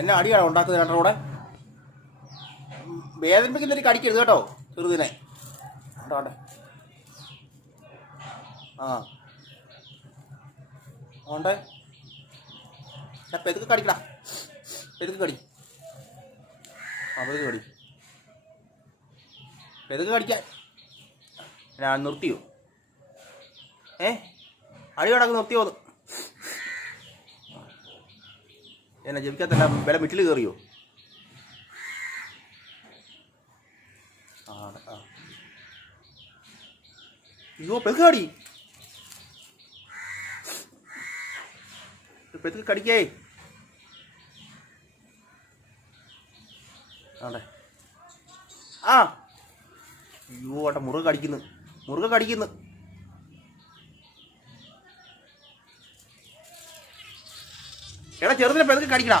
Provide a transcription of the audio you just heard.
എന്നെ അടിയാണോ ഉണ്ടാക്കുന്നത് രണ്ടും കൂടെ? വേദനിപ്പിക്കുന്നൊരു കടിക്കരുത് കേട്ടോ ചെറുതിനെ. ഉണ്ടോട്ടെ. ആ ഉണ്ടേ. പെതുക്കെ കടിക്കടാ, പെതുക്കെ കടി. ആ പെതുക്കെ കടി, പെതുക്കെ കടിക്കാൻ. ഞാൻ നിർത്തിയോ? അടി കിടക്ക് നിർത്തിയോ? എന്നെ ജപിക്കാത്തല്ല വില മിറ്റിൽ കയറിയോ? അയ്യോ പെതുക്കെ കടി, പെതുക്കെ കടിക്കേ. ആണ്ടെ. ആ അയ്യോ ഏട്ടാ മുറുകെ കടിക്കുന്നു, മുറുകെ കടിക്കുന്നു. എടാ ചെറുതിനെ പെതുക്കെ കടിക്കടാ.